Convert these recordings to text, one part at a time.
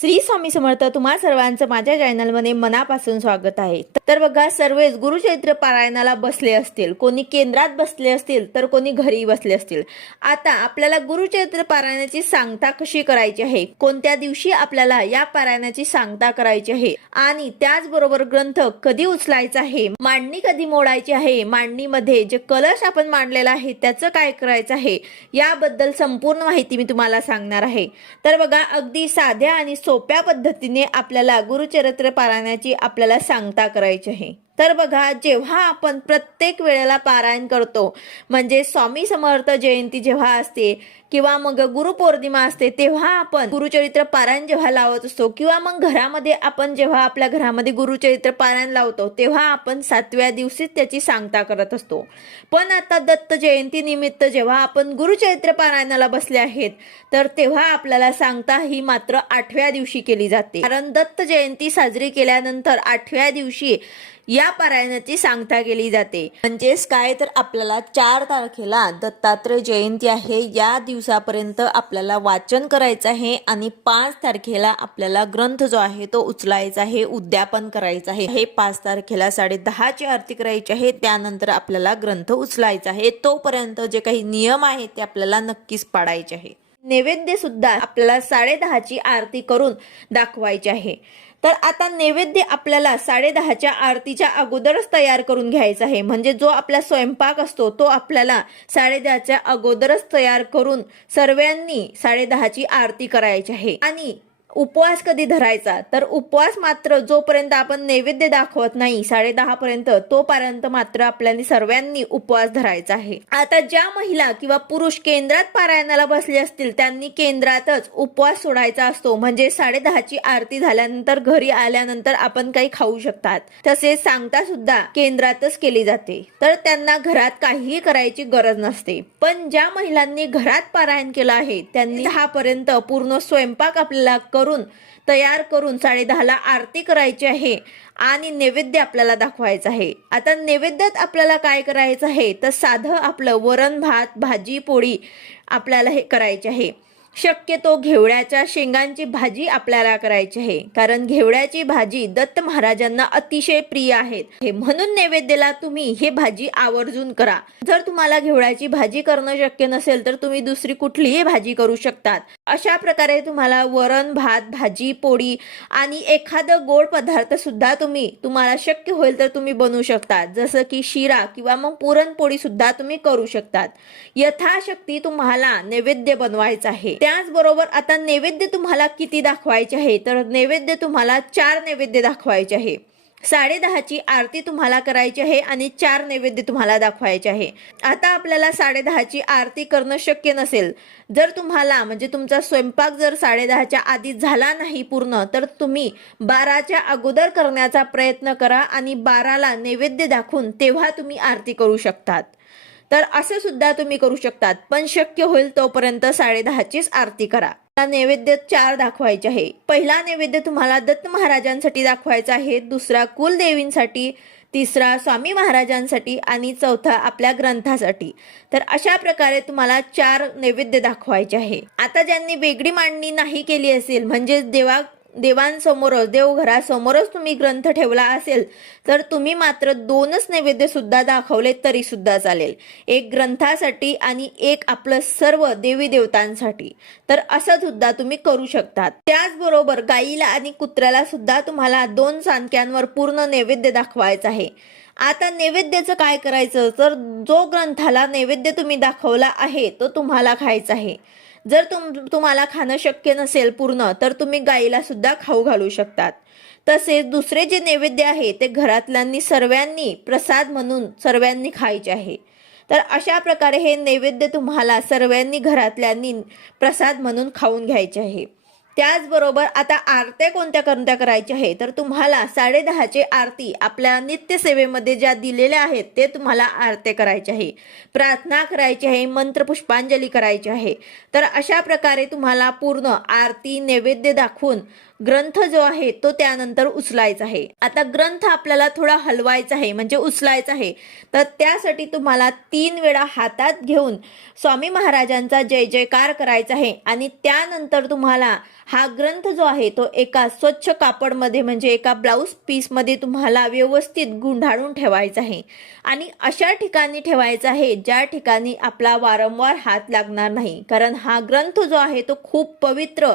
श्री स्वामी समर्थ. तुम्हा सर्वांचं माझ्या चॅनलमध्ये मनापासून स्वागत आहे. तर बघा, सर्वच गुरुचरित्र पारायणाला बसले असतील, कोणी केंद्रात बसले असतील तर कोणी घरी बसले असतील. आता आपल्याला गुरुचरित्र पारायणाची सांगता कशी करायची आहे, कोणत्या दिवशी आपल्याला या पारायणाची सांगता करायची आहे आणि त्याचबरोबर ग्रंथ कधी उचलायचा आहे, मांडणी कधी मोडायची आहे, मांडणीमध्ये जे कलश आपण मांडलेला आहे त्याचं काय करायचं आहे, याबद्दल संपूर्ण माहिती मी तुम्हाला सांगणार आहे. तर बघा, अगदी साध्या आणि सोप्या पद्धतीने आपल्याला गुरुचरित्र पारायणाची आपल्याला सांगता करायची आहे. तर बघा, जेव्हा आपण प्रत्येक वेळेला पारायण करतो, म्हणजे स्वामी समर्थ जयंती जेव्हा असते किंवा मग गुरुपौर्णिमा असते, तेव्हा आपण गुरुचरित्र पारायण जेव्हा लावत असतो किंवा मग घरामध्ये आपण जेव्हा आपल्या घरामध्ये गुरुचरित्र पारायण लावतो, तेव्हा आपण 7व्या दिवशी त्याची सांगता करत असतो. पण आता दत्त जयंती निमित्त जेव्हा आपण गुरुचरित्र पारायणाला बसले आहेत, तर तेव्हा आपल्याला सांगता ही मात्र 8व्या दिवशी केली जाते. कारण दत्त जयंती साजरी केल्यानंतर 8व्या दिवशी या पारायणाची सांगता केली जाते. म्हणजेच काय, तर आपल्याला 4 तारखेला दत्तात्रय जयंती आहे, या दिवसापर्यंत आपल्याला वाचन करायचं आहे आणि 5 तारखेला आपल्याला ग्रंथ जो आहे तो उचलायचा आहे, उद्यापन करायचं आहे. हे 5 तारखेला 10:30ची आरती करायची आहे, त्यानंतर आपल्याला ग्रंथ उचलायचा आहे. तोपर्यंत जे काही नियम आहेत ते आपल्याला नक्कीच पाळायचे आहे. नैवेद्य सुद्धा आपल्याला 10:30ची आरती करून दाखवायची आहे. तर आता नैवेद्य आपल्याला 10:30च्या आरतीच्या अगोदरच तयार करून घ्यायचा आहे. म्हणजे जो आपला स्वयंपाक असतो तो आपल्याला 10:30च्या अगोदरच तयार करून सर्वांनी 10:30ची आरती करायची आहे. आणि उपवास कधी धरायचा, तर उपवास मात्र जोपर्यंत आपण नैवेद्य दाखवत नाही 10:30 पर्यंत, तोपर्यंत मात्र आपल्याला सर्वांनी उपवास धरायचा आहे. आता ज्या महिला किंवा पुरुष केंद्रात पारायणाला बसले असतील त्यांनी केंद्रातच उपवास सोडायचा असतो. म्हणजे 10:30ची आरती झाल्यानंतर घरी आल्यानंतर आपण काही खाऊ शकतात. तसेच सांगता सुद्धा केंद्रातच केली जाते, तर त्यांना घरात काहीही करायची गरज नसते. पण ज्या महिलांनी घरात पारायण केलं आहे त्यांनी 10 पर्यंत पूर्ण स्वयंपाक आपल्याला करून तयार करून 10:30ला आरती करायची आहे आणि नैवेद्य आपल्याला दाखवायचं आहे. आता नैवेद्यात आपल्याला काय करायचं आहे, तर साधं आपलं वरण भात भाजी पोळी आपल्याला हे करायचे आहे. शक्यतो घेवड्याच्या शेंगांची भाजी आपल्याला करायची आहे, कारण घेवड्याची भाजी दत्त महाराजांना अतिशय प्रिय आहे. म्हणून नैवेद्याला तुम्ही हे भाजी आवर्जून करा. जर तुम्हाला घेवड्याची भाजी करणं शक्य नसेल तर तुम्ही दुसरी कुठलीही भाजी करू शकतात. अशा प्रकारे तुम्हाला वरण भात भाजी पोळी आणि एखादं गोड पदार्थ सुद्धा तुम्हाला शक्य होईल तर तुम्ही बनवू शकता. जसं की शिरा किंवा मग पुरणपोळी सुद्धा तुम्ही करू शकतात. यथाशक्ती तुम्हाला नैवेद्य बनवायचा आहे. त्याचबरोबर आता नैवेद्य तुम्हाला किती दाखवायचे आहे, तर नैवेद्य तुम्हाला 4 नैवेद्य दाखवायचे आहे. 10:30ची आरती तुम्हाला करायची आहे आणि 4 नैवेद्य तुम्हाला दाखवायचे आहे. आता आपल्याला 10:30ची आरती करणं शक्य नसेल, जर तुम्हाला म्हणजे तुमचा स्वयंपाक जर 10:30च्या आधी झाला नाही पूर्ण, तर तुम्ही 12च्या अगोदर करण्याचा प्रयत्न करा आणि 12ला नैवेद्य दाखवून तेव्हा तुम्ही आरती करू शकतात. तर असं सुद्धा तुम्ही करू शकतात. पण शक्य होईल तोपर्यंत 10:30चीच आरती करा. नैवेद्य 4 दाखवायचे आहे. पहिला नैवेद्य तुम्हाला दत्त महाराजांसाठी दाखवायचा आहे, दुसरा कुलदेवींसाठी, तिसरा स्वामी महाराजांसाठी आणि चौथा आपल्या ग्रंथासाठी. तर अशा प्रकारे तुम्हाला 4 नैवेद्य दाखवायचे आहे. आता ज्यांनी वेगळी मांडणी नाही केली असेल, म्हणजे देवांसमोरच देवघरासमोरच तुम्ही ग्रंथ ठेवला असेल, तर तुम्ही मात्र 2च नैवेद्य सुद्धा दाखवले तरी सुद्धा चालेल. एक ग्रंथासाठी आणि एक आपलं सर्व देवी देवतांसाठी. तर असं सुद्धा तुम्ही करू शकतात. त्याचबरोबर गाईला आणि कुत्र्याला सुद्धा तुम्हाला 2 सांडक्यांवर पूर्ण नैवेद्य दाखवायचा आहे. आता नैवेद्याचं काय करायचं, तर जो ग्रंथाला नैवेद्य तुम्ही दाखवला आहे तो तुम्हाला खायचा आहे. जर तुम्हाला खाणं शक्य नसेल पूर्ण, तर तुम्ही गाईला सुद्धा खाऊ घालू शकतात. तसेच दुसरे जे नैवेद्य आहे ते घरातल्यांनी सर्वांनी प्रसाद म्हणून सर्वांनी खायचे आहे. तर अशा प्रकारे हे नैवेद्य तुम्हाला सर्वांनी घरातल्यांनी प्रसाद म्हणून खाऊन घ्यायचे आहे. त्याचबरोबर आता आरत्या कोणत्या करायच्या आहे, तर तुम्हाला 10:30ची आरती आपल्या नित्यसेवेमध्ये ज्या दिलेल्या आहेत ते तुम्हाला आरत्या करायच्या आहे, प्रार्थना करायची आहे, मंत्र पुष्पांजली करायची आहे. तर अशा प्रकारे तुम्हाला पूर्ण आरती नैवेद्य दाखवून ग्रंथ जो आहे तो त्यानंतर उचलायचा आहे. आता ग्रंथ आपल्याला थोडा हलवायचा आहे, म्हणजे उचलायचा आहे. तर त्यासाठी तुम्हाला 3 वेळा हातात घेऊन स्वामी महाराजांचा जय जयकार करायचा आहे आणि त्यानंतर तुम्हाला हा ग्रंथ जो आहे तो एका स्वच्छ कापडमध्ये म्हणजे एका ब्लाऊज पीसमध्ये तुम्हाला व्यवस्थित गुंडाळून ठेवायचा आहे आणि अशा ठिकाणी ठेवायचा आहे ज्या ठिकाणी आपला वारंवार हात लागणार नाही, कारण हा ग्रंथ जो आहे तो खूप पवित्र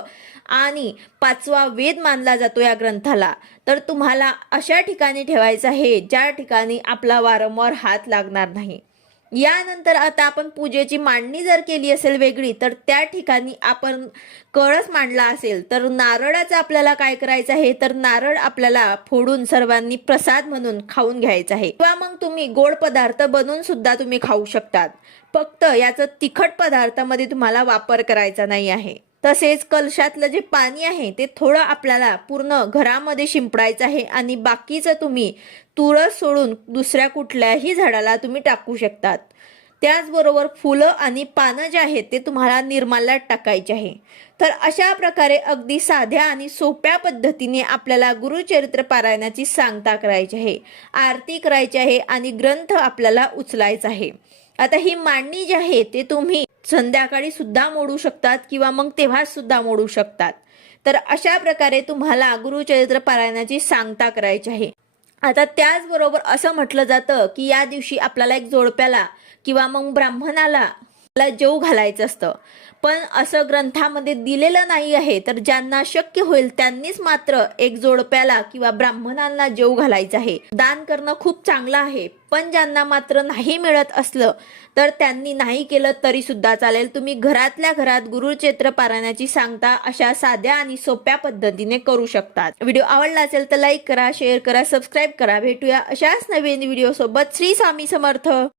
आणि 5वा वेद मानला जातो या ग्रंथाला. तर तुम्हाला अशा ठिकाणी ठेवायचं आहे ज्या ठिकाणी आपला वारंवार हात लागणार नाही. यानंतर आता आपण पूजेची मांडणी जर केली असेल वेगळी, तर त्या ठिकाणी आपण कळस मांडला असेल तर नारळाचं आपल्याला काय करायचं आहे, तर नारळ आपल्याला फोडून सर्वांनी प्रसाद म्हणून खाऊन घ्यायचा आहे. किंवा मग तुम्ही गोड पदार्थ बनवून सुद्धा तुम्ही खाऊ शकतात. फक्त याचं तिखट पदार्थामध्ये तुम्हाला वापर करायचा नाही आहे. तसेच कलशातलं जे पाणी आहे ते थोडं आपल्याला पूर्ण घरामध्ये शिंपडायचं आहे आणि बाकीचं तुम्ही तुळस सोडून दुसऱ्या कुठल्याही झाडाला तुम्ही टाकू शकतात. त्याचबरोबर फुलं आणि पानं जे आहेत ते तुम्हाला निर्माल्यात टाकायचे आहे. तर अशा प्रकारे अगदी साध्या आणि सोप्या पद्धतीने आपल्याला गुरुचरित्र पारायणाची सांगता करायची आहे, आरती करायची आहे आणि ग्रंथ आपल्याला उचलायचा आहे. आता ही मांडणी जी आहे ते तुम्ही संध्याकाळी सुद्धा मोडू शकतात किंवा मग तेव्हा सुद्धा मोडू शकतात. तर अशा प्रकारे तुम्हाला गुरुचरित्र पारायणाची सांगता करायची आहे. आता त्याचबरोबर असं म्हटलं जातं की या दिवशी आपल्याला एक जोडप्याला किंवा मग ब्राह्मणाला जेव घालायचं असतं, पण असं ग्रंथामध्ये दिलेलं नाही आहे. तर ज्यांना शक्य होईल त्यांनीच मात्र एक जोडप्याला किंवा ब्राह्मणांना जेव घालायचं आहे. दान करणं खूप चांगलं आहे, पण ज्यांना मात्र नाही मिळत असलं तर त्यांनी नाही केलं तरी सुद्धा चालेल. तुम्ही घरातल्या घरात गुरुचरित्र पारायणाची सांगता अशा साध्या आणि सोप्या पद्धतीने करू शकतात. व्हिडिओ आवडला असेल तर लाईक करा, शेअर करा, सबस्क्राईब करा. भेटूया अशाच नवीन व्हिडिओ सोबत. श्री स्वामी समर्थ.